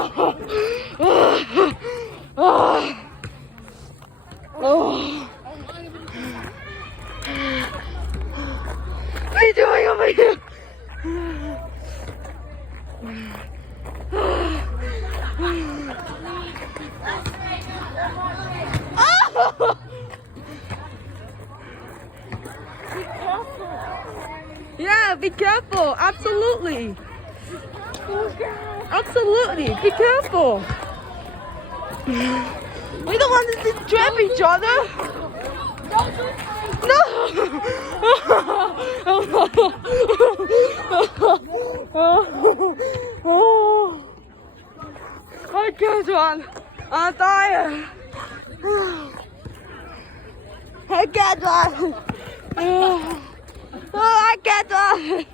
What are you doing over here? Yeah, be careful. Absolutely. Absolutely. Be careful. We don't want to trap each other. No. I can't run. I'm tired. I can't run. Oh, I can't run.